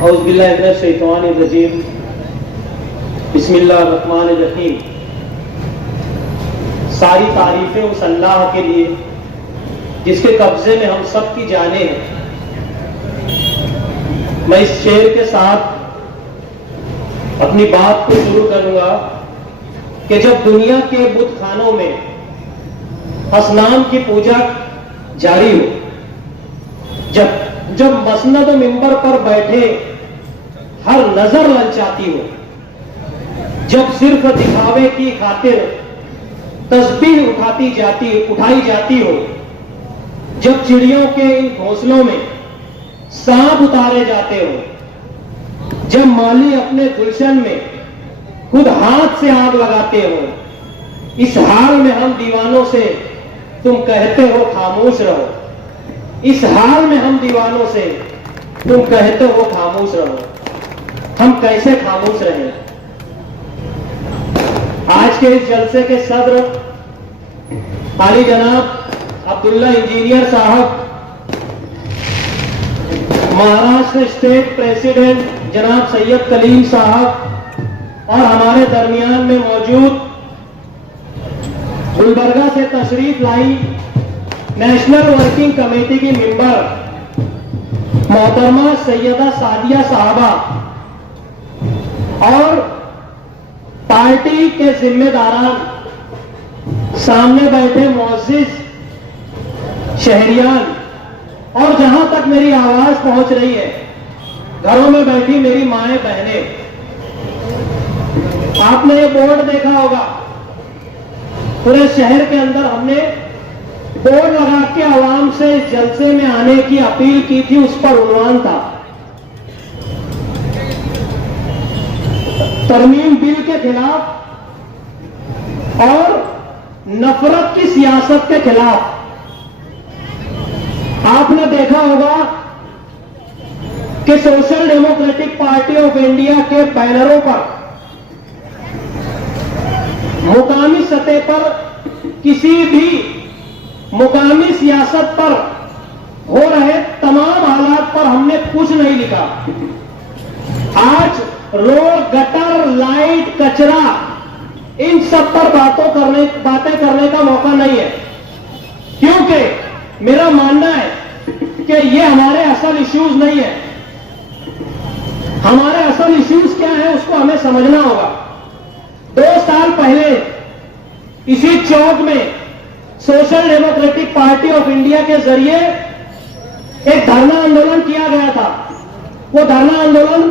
औज़ुबिल्लाहिमिनश्शैतानिर्रजीम बिस्मिल्लाहिर्रहमानिर्रहीम। सारी तारीफें उस अल्लाह के लिए जिसके कब्जे में हम सब की जाने हैं। मैं इस शेर के साथ अपनी बात को शुरू करूंगा कि जब दुनिया के बुत खानों में असनाम की पूजा जारी हो, जब मसनद मिंबर पर बैठे हर नजर ललचाती हो, जब सिर्फ दिखावे की खातिर तस्बीह उठाई जाती हो, जब चिड़ियों के इन घोंसलों में सांप उतारे जाते हो, जब माली अपने गुलशन में खुद हाथ से आग लगाते हो, इस हाल में हम दीवानों से तुम कहते हो खामोश रहो। इस हाल में हम दीवानों से तुम कहते हो खामोश रहो। हम कैसे खामोश रहें? आज के इस जलसे के सदर आली जनाब अब्दुल्ला इंजीनियर साहब, महाराष्ट्र स्टेट प्रेसिडेंट जनाब सैयद कलीम साहब और हमारे दरमियान में मौजूद गुलबर्गा से तशरीफ लाई नेशनल वर्किंग कमेटी की मेंबर मोहतरमा सैयदा सादिया साहबा और पार्टी के जिम्मेदारान, सामने बैठे मुअज़्ज़िज़ शहरियान और जहां तक मेरी आवाज पहुंच रही है, घरों में बैठी मेरी माएं बहनें, आपने ये बोर्ड देखा होगा। पूरे शहर के अंदर हमने बोर्ड लगा के आवाम से इस जलसे में आने की अपील की थी। उस पर उन्वान था तरमीम बिल के खिलाफ और नफरत की सियासत के खिलाफ। आपने देखा होगा कि social democratic party of India के बैनरों पर मुकामी सतह पर किसी भी मुकामी सियासत पर हो रहे तमाम हालात पर हमने कुछ नहीं लिखा। आज रोड, गटर, लाइट, कचरा, इन सब पर बातें करने का मौका नहीं है, क्योंकि मेरा मानना है कि ये हमारे असल इश्यूज नहीं है। हमारे असल इश्यूज क्या है उसको हमें समझना होगा। 2 साल पहले इसी चौक में social democratic party of India के जरिए एक धरना आंदोलन किया गया था। वो धरना आंदोलन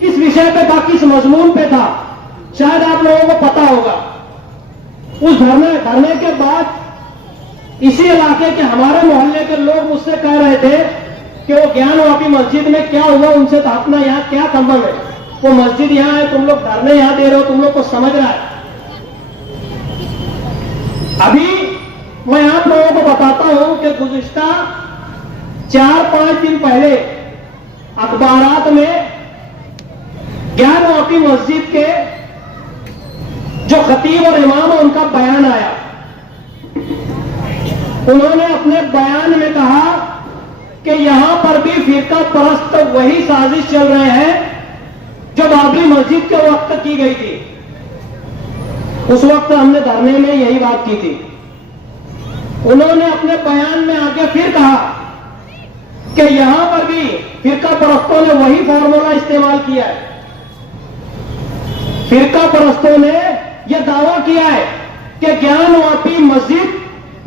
किस विषय पे था, किस मजमून पे था, शायद आप लोगों को पता होगा। उस धरने के बाद इसी इलाके के हमारे मोहल्ले के लोग मुझसे कह रहे थे कि वो ज्ञानवापी मस्जिद में क्या हुआ, उनसे तो अपना यहाँ क्या संबंध है? वो मस्जिद यहाँ है, तुम लोग धरने यहाँ दे रहे हो, तुम लोग को समझ रहा है। अभी मैं आप लोगों को बताता हूं कि गुज़िश्ता 4-5 दिन पहले अखबारात में ज्ञानवापी मस्जिद के जो खतीब और इमाम है उनका बयान आया। उन्होंने अपने बयान में कहा कि यहां पर भी फिरका परस्त वही साजिश चल रहे हैं जो बाबरी मस्जिद के वक्त की गई थी। उस वक्त हमने धरने में यही बात की थी। उन्होंने अपने बयान में आगे फिर कहा कि यहां पर भी फिरका परस्तों ने वही फॉर्मूला इस्तेमाल किया है। फिरका परस्तों ने यह दावा किया है कि ज्ञानवापी मस्जिद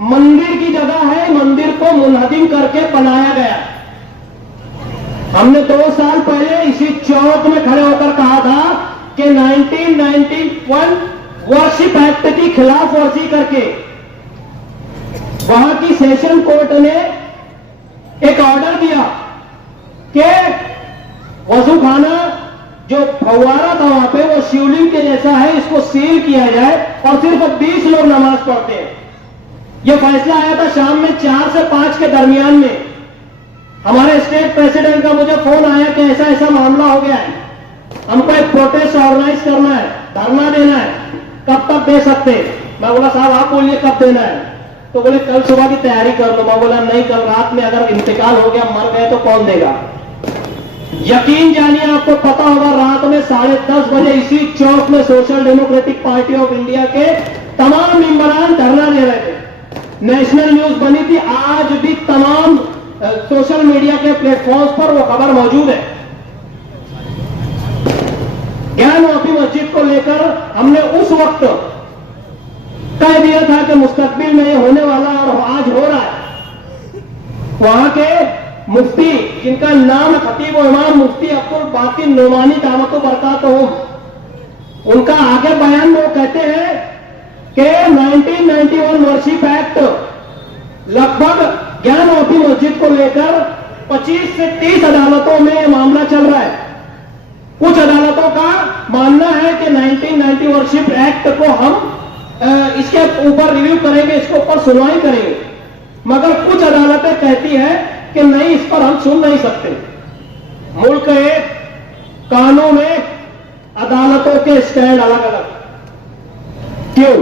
मंदिर की जगह है, मंदिर को मुनहदिम करके बनाया गया। हमने 2 साल पहले इसी चौक में खड़े होकर कहा था कि 1991 वर्शिप एक्ट की खिलाफ वर्जी करके वहां की सेशन कोर्ट ने एक ऑर्डर दिया कि वजूखाना जो फव्वारा था वहां पे वो शिवलिंग के जैसा है, इसको सील किया जाए और सिर्फ 20 लोग नमाज पढ़ते हैं। यह फैसला आया था शाम में 4 से 5 के दरमियान में। हमारे स्टेट प्रेसिडेंट का मुझे फोन आया कि ऐसा ऐसा मामला हो गया है, हमको एक प्रोटेस्ट ऑर्गेनाइज करना है, धरना देना है, कब तक दे सकते? मैं बोला साहब आप बोलिए कब देना है? तो बोले कल सुबह की तैयारी कर लो। मैं बोला नहीं, कल रात में अगर इंतकाल हो गया, मर गए तो कौन देगा? यकीन जानिए, आपको पता होगा रात में 10:30 बजे इसी चौक में social democratic party of India के तमाम मेंबरान धरना दे रहे थे। नेशनल न्यूज बनी थी, आज भी तमाम सोशल मीडिया के प्लेटफॉर्म्स पर वो खबर मौजूद है। ज्ञानवापी मस्जिद को लेकर हमने उस वक्त कह दिया था कि मुस्तकबिल में ये होने वाला और आज हो रहा है। वहां के मुफ्ती, जिनका नाम खतीब व इमाम मुफ्ती अब्दुल बाकी नोमानी दावतो बरकातहुम, उनका आगे बयान में वो कहते हैं कि 1991 वर्शिप एक्ट लगभग ज्ञानवापी मस्जिद को लेकर 25 से 30 अदालतों में यह मामला चल रहा है। कुछ अदालतों का मानना है कि 1990 वर्शिप एक्ट को हम इसके ऊपर रिव्यू करेंगे, इसके ऊपर सुनवाई करेंगे, मगर कुछ अदालतें कहती है कि नहीं, इस पर हम सुन नहीं सकते। मुल्क एक, कानून में अदालतों के स्टैंड अलग अलग क्यों?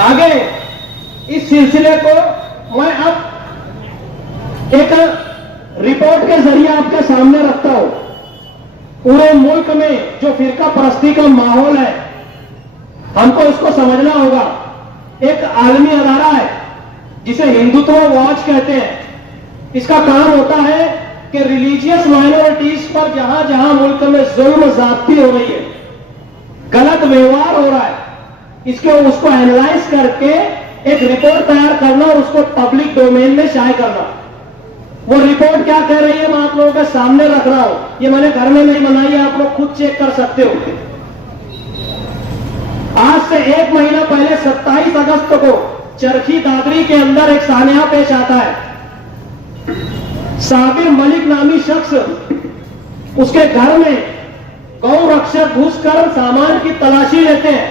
आगे इस सिलसिले को मैं अब एक रिपोर्ट के जरिए आपके सामने रखता हूं। पूरे मुल्क में जो फिरका परस्ती का माहौल है, हमको इसको समझना होगा। एक आलमी अदारा है जिसे हिंदुत्व वॉच कहते हैं। इसका काम होता है कि रिलीजियस माइनॉरिटीज पर जहां जहां मुल्क में जुल्म ज्यादती हो रही है, गलत व्यवहार हो रहा है, उसको एनालाइज करके एक रिपोर्ट तैयार करना और उसको पब्लिक डोमेन में शाये करना। वो रिपोर्ट क्या कह रही है मैं आप लोगों के सामने रख रहा हूं। ये मैंने घर में नहीं बनाई है, आप लोग खुद चेक कर सकते हो। आज से 1 महीना पहले 27 अगस्त को चरखी दादरी के अंदर एक सान्या पेश आता है। साबिर मलिक नामी शख्स, उसके घर में गौ रक्षक घुसकर सामान की तलाशी लेते हैं।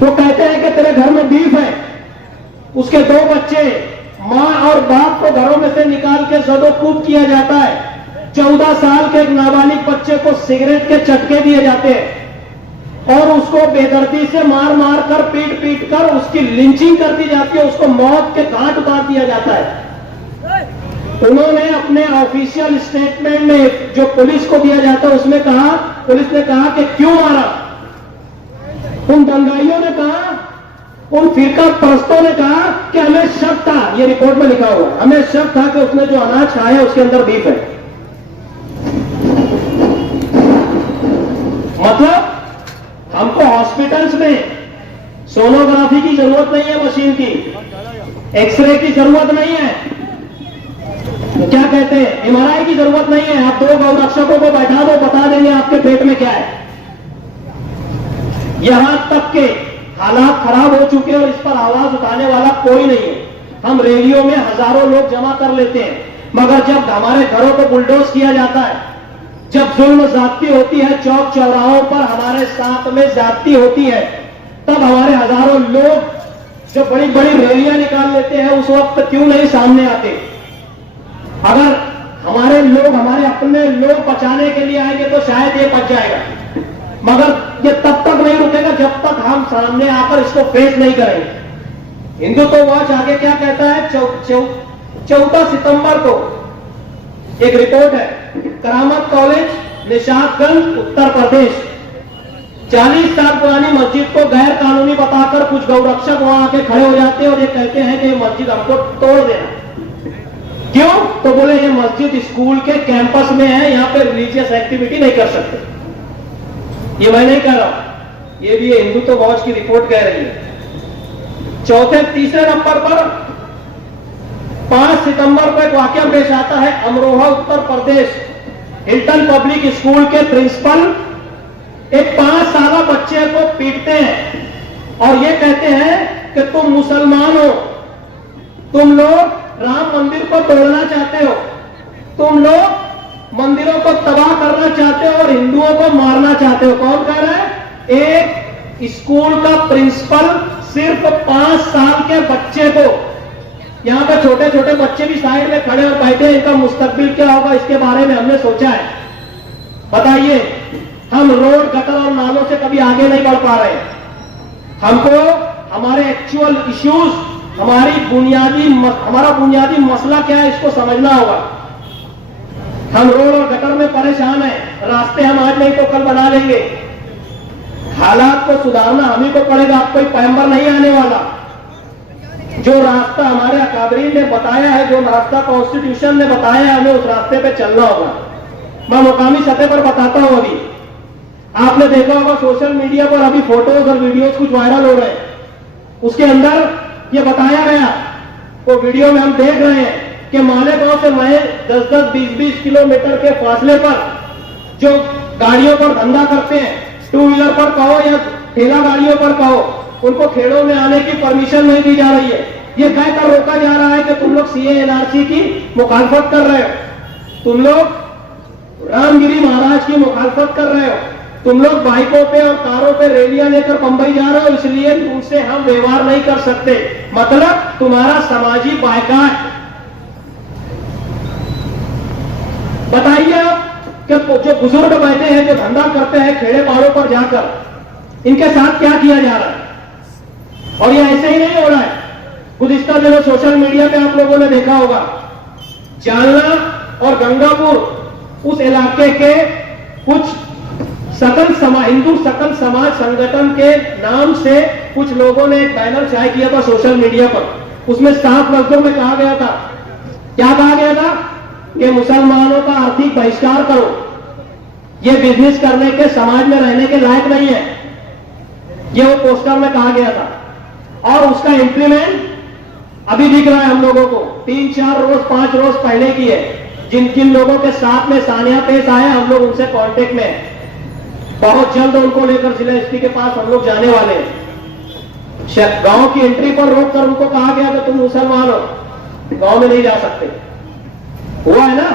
वो कहते हैं कि तेरे घर में बीफ है। उसके 2 बच्चे, मां और बाप को घरों में से निकाल के जदोकूब किया जाता है। 14 साल के एक नाबालिग बच्चे को सिगरेट के चटके दिए जाते हैं और उसको बेदर्दी से मार मार कर, पीट पीट कर उसकी लिंचिंग कर दी जाती है। उसको मौत के घाट उतार दिया जाता है। उन्होंने अपने ऑफिशियल स्टेटमेंट में जो पुलिस को दिया जाता है उसमें कहा, पुलिस ने कहा कि क्यों मारा? उन दंगाइयों ने कहा, उन फिरका परस्तों ने कहा कि हमें शक था, ये रिपोर्ट में लिखा हुआ है, हमें शक था कि उसने जो अनाज खाया उसके अंदर बीफ है। मतलब हमको हॉस्पिटल्स में सोनोग्राफी की जरूरत नहीं है, मशीन की, एक्सरे की जरूरत नहीं है, तो क्या कहते हैं, एमआरआई की जरूरत नहीं है। आप 2 गौ रक्षकों को बैठा दो, बता देंगे आपके पेट में क्या है। यहां तक के हालात खराब हो चुके हैं और इस पर आवाज उठाने वाला कोई नहीं है। हम रैलियों में हजारों लोग जमा कर लेते हैं, मगर जब हमारे घरों को बुलडोज किया जाता है, जब जुल्म ज्यादती होती है, चौक चौराहों पर हमारे साथ में ज्यादती होती है, तब हमारे हजारों लोग जो बड़ी बड़ी रैलियां निकाल लेते हैं, उस वक्त क्यों नहीं सामने आते? अगर हमारे लोग, हमारे अपने लोग बचाने के लिए आएंगे तो शायद ये बच जाएगा, मगर ये तब तक नहीं रुकेगा जब तक हम सामने आकर इसको फेस नहीं करेंगे। हिंदुत्व वॉच आगे क्या कहता है? 14 सितंबर को एक रिपोर्ट है, करामत कॉलेज, निशातगंज, उत्तर प्रदेश। 40 साल पुरानी मस्जिद को गैर कानूनी बताकर कुछ गौरक्षक वहां आके खड़े हो जाते हैं और ये कहते हैं कि ये मस्जिद हमको तोड़ देना। क्यों? तो बोले ये मस्जिद स्कूल के कैंपस में है, यहां पे रिलीजियस एक्टिविटी नहीं कर सकते। ये मैं नहीं कह रहा, ये भी हिंदुत्व वॉच की रिपोर्ट कह रही है। तीसरे नंबर पर 5 सितंबर को एक वाकया पेश आता है, Amroha, Uttar Pradesh. Hilton public school के प्रिंसिपल एक 5 साल बच्चे को पीटते हैं और ये कहते हैं कि तुम मुसलमान हो, तुम लोग राम मंदिर को तोड़ना चाहते हो, तुम लोग मंदिरों को तबाह करना चाहते हो और हिंदुओं को मारना चाहते हो। कौन कह रहा है? एक स्कूल का प्रिंसिपल सिर्फ 5 साल के बच्चे को, यहां पे छोटे छोटे बच्चे भी साइड में खड़े और बैठे हैं, इनका मुस्तकबिल क्या होगा इसके बारे में हमने सोचा है। बताइए, हम रोड, गटर और नालों से कभी आगे नहीं बढ़ पा रहे। हमको हमारे एक्चुअल इश्यूज हमारा बुनियादी मसला क्या है, इसको समझना होगा। हम रोड और गटर में परेशान हैं, रास्ते हम आज नहीं तो कल बना लेंगे। हालात को सुधारना हम ही को पड़ेगा, आप कोई पैगंबर नहीं आने वाला। जो रास्ता हमारे अकाबरीन ने बताया है, जो रास्ता कॉन्स्टिट्यूशन ने बताया है, हमें उस रास्ते पे चलना होगा। मैं मुकामी सतह पर बताता हूं। अभी आपने देखा होगा सोशल मीडिया पर अभी फोटोज और वीडियोज कुछ वायरल हो रहे हैं, उसके अंदर ये बताया गया, वो वीडियो में हम देख रहे हैं कि मालेगांव से मैं 10-10, 20-20 किलोमीटर के फासले पर जो गाड़ियों पर धंधा करते हैं, टू व्हीलर पर कहो या ठेला गाड़ियों पर कहो, उनको खेड़ों में आने की परमिशन नहीं दी जा रही है। ये कहकर रोका जा रहा है कि तुम लोग सीए एनआरसी की मुखालफत कर रहे हो, तुम लोग रामगिरी महाराज की मुखालफत कर रहे हो, तुम लोग बाइकों पे और कारों पे रैलियां लेकर बंबई जा रहे हो, इसलिए तुमसे हम व्यवहार नहीं कर सकते। मतलब तुम्हारा समाजी बायकाट। बताइए आप कि जो बुजुर्ग बैठे हैं, जो धंधा करते हैं खेड़े पहाड़ों पर जाकर, इनके साथ क्या किया जा रहा है। और ये ऐसे ही नहीं हो रहा है। गुज़िश्ता दिनों सोशल मीडिया पे आप लोगों ने देखा होगा, जालना और गंगापुर उस इलाके के कुछ हिंदू सकल समाज संगठन के नाम से कुछ लोगों ने एक बैनर शाये किया था सोशल मीडिया पर। उसमें साफ लफ्जों में कहा गया था, क्या कहा गया था कि मुसलमानों का आर्थिक बहिष्कार करो, ये बिजनेस करने के, समाज में रहने के लायक नहीं है। ये वो पोस्टर में कहा गया था और उसका इंप्लीमेंट अभी दिख रहा है हम लोगों को। 3-4 रोज 5 रोज पहले की है। जिन जिन लोगों के साथ में सानिया पेश आए, हम लोग उनसे कांटेक्ट में हैं। बहुत जल्द उनको लेकर जिला एसपी के पास हम लोग जाने वाले हैं। गांव की एंट्री पर रोककर उनको कहा गया कि तुम मुसलमान हो, गांव में नहीं जा सकते। हुआ है ना,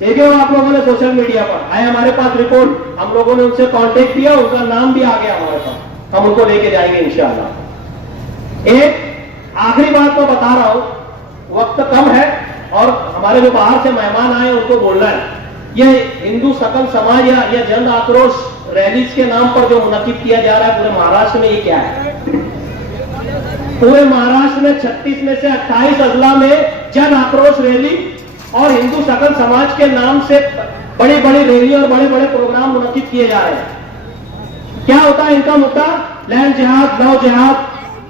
देखे हो आप लोगों ने सोशल मीडिया पर आए हमारे पास रिपोर्ट, हम लोगों ने उनसे कांटेक्ट किया, उनका नाम भी आ गया हमारे पास, हम उनको लेके जाएंगे इंशाअल्लाह। एक आखिरी बात तो बता रहा हूं, वक्त कम है और हमारे जो बाहर से मेहमान आए उनको बोलना है। यह हिंदू सकल समाज या जन आक्रोश रैलीज के नाम पर जो मुनक्किद किया जा रहा है पूरे महाराष्ट्र में, ये क्या है? पूरे महाराष्ट्र में 36 में से 28 अजला में जन आक्रोश रैली और हिंदू सकल समाज के नाम से बड़ी बड़ी रैली और बड़े बड़े प्रोग्राम मुनक्किद किए जा रहे हैं। क्या होता है इनका मुद्दा? लैंड जिहाद, लव जिहाद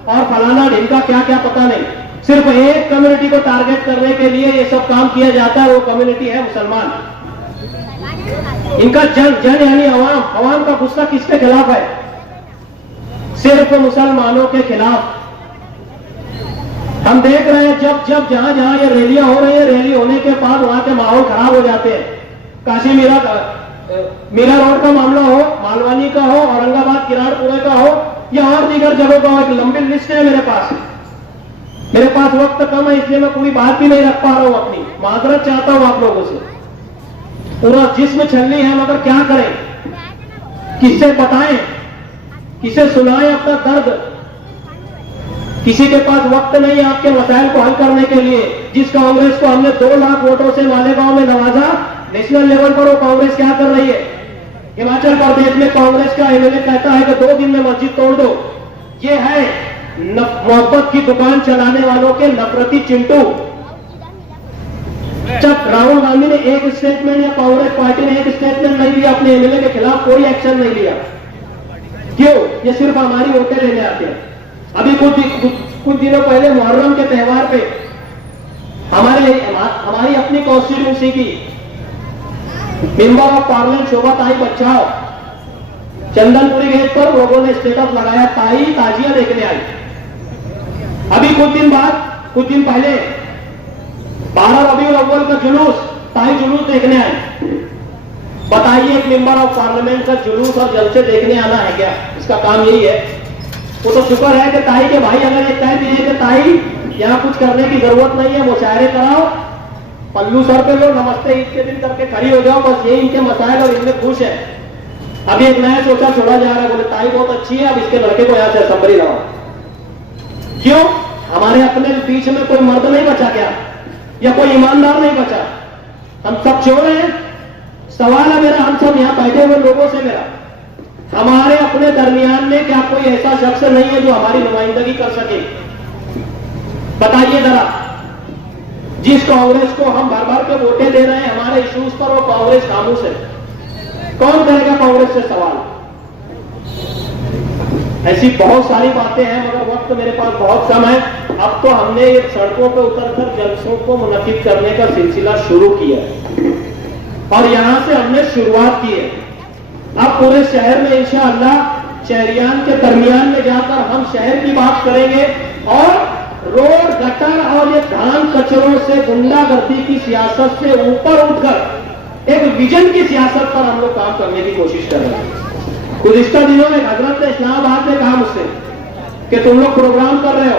और फलाना ढिमका क्या क्या पता नहीं। सिर्फ एक कम्युनिटी को टारगेट करने के लिए ये सब काम किया जाता है, वो कम्युनिटी है मुसलमान। इनका जन यानी अवाम का गुस्सा किसके खिलाफ है? सिर्फ मुसलमानों के खिलाफ। हम देख रहे हैं जब जहां जहां ये रैलियां हो रही है, रैली होने के बाद वहां के माहौल खराब हो जाते हैं। काशी मीरा रोड का मामला हो, मालवानी का हो, औरंगाबाद किराड़पुरे का हो या और दीगर जगहों का हो, एक लंबी लिस्ट है मेरे पास वक्त कम है, इसलिए मैं पूरी बात भी नहीं रख पा रहा हूं अपनी। माजरत चाहता हूं आप लोगों से। पूरा जिस्म छलनी है, मगर क्या करें, किससे बताएं, किसे सुनाएं अपना दर्द? किसी के पास वक्त नहीं है आपके मसाइल को हल करने के लिए। जिस कांग्रेस को हमने 2 लाख वोटों से मालेगांव में नवाजा, नेशनल लेवल पर वो कांग्रेस क्या कर रही है? हिमाचल प्रदेश में कांग्रेस का एमएलए कहता है कि 2 दिन में मस्जिद तोड़ दो। ये है मोहब्बत की दुकान चलाने वालों के नफरती चिंटू। जब राहुल गांधी ने एक स्टेटमेंट या कांग्रेस पार्टी ने एक स्टेटमेंट नहीं दिया, अपने एमएलए के खिलाफ कोई एक्शन नहीं लिया, क्यों? ये सिर्फ हमारी वोटें लेने आते हैं। अभी कुछ दिनों पहले मुहर्रम के त्यौहार पे हमारी अपनी कॉन्स्टिट्यूंसी की मेंबर ऑफ पार्लियामेंट शोभा ताई बच्चाओ चंदनपुरी गेट पर लोगों ने स्टेटस लगाया, ताई ताजिया देखने आई। अभी कुछ दिन पहले 12 रबीउल अव्वल का जुलूस, ताई जुलूस देखने आए। बताइए, एक मेंबर ऑफ पार्लियामेंट का जुलूस और जलसे देखने आना है क्या? इसका काम यही है? वो तो शुक्र है कि ताई के भाई अगर ये कह दिए कि ताई यहाँ कुछ करने की जरूरत नहीं है, मुशायरे कराओ, पल्लू सर पे लो, नमस्ते ईद के दिन करके खड़ी हो जाओ, बस यही इनके मसाइल और इनमें खुश है। अभी एक नया सोचा छोड़ा जा रहा है, बोले ताई बहुत अच्छी है, अब इसके लड़के को यहाँ से असेंबली लाओ। क्यों? हमारे अपने बीच में कोई मर्द नहीं बचा क्या? या कोई ईमानदार नहीं बचा? हम सब चोर हैं? सवाल है मेरा हम सब यहाँ बैठे हुए लोगों से, मेरा हमारे अपने दरमियान में क्या कोई ऐसा शख्स नहीं है जो हमारी नुमाइंदगी कर सके? बताइए जरा, जिस कांग्रेस को हम भर भर के वोटें दे रहे हैं हमारे इश्यूज पर, वो कांग्रेस खामोश है। कौन करेगा कांग्रेस से सवाल? ऐसी बहुत सारी बातें हैं मगर वक्त मेरे पास बहुत कम है। अब तो हमने ये सड़कों पर उतरकर जलसों को मुनक्किद करने का सिलसिला शुरू किया है और यहां से हमने शुरुआत की है। अब पूरे शहर में इंशाअल्लाह शहरियान के दरमियान में जाकर हम शहर की बात करेंगे और रोड, गटर और ये धान कचरों से, गुंडागर्दी की सियासत से ऊपर उठकर एक विजन की सियासत पर हम लोग काम करने की कोशिश कर रहे हैं। गुज़िश्ता दिनों में हजरत ने इस्लामाबाद में कहा मुझसे कि तुम लोग प्रोग्राम कर रहे हो,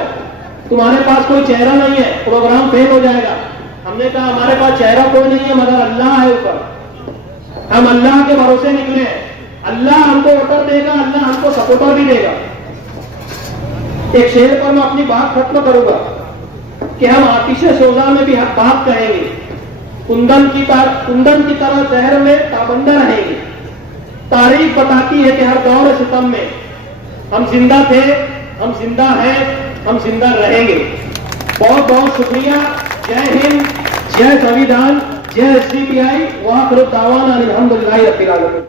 तुम्हारे पास कोई चेहरा नहीं है, प्रोग्राम फेल हो जाएगा। हमने कहा हमारे पास चेहरा कोई नहीं है मगर अल्लाह है ऊपर, हम अल्लाह के भरोसे निकले हैं। अल्लाह हमको वोटर देगा, अल्लाह हमको सपोर्टर भी देगा। एक शेर पर मैं अपनी बात खत्म करूंगा कि हम आतिशे सोजा में भी हक बात कहेंगे, कुंदन की तरह जहर में ताबंदा रहेंगे। तारीख बताती है कि हर दौर सितम में हम जिंदा थे, हम जिंदा हैं, हम जिंदा रहेंगे। बहुत बहुत शुक्रिया। जय हिंद, जय संविधान, जय SDPI। वाखिर दावाना अल्हम्दुलिल्लाहि रब्बिल आलमीन।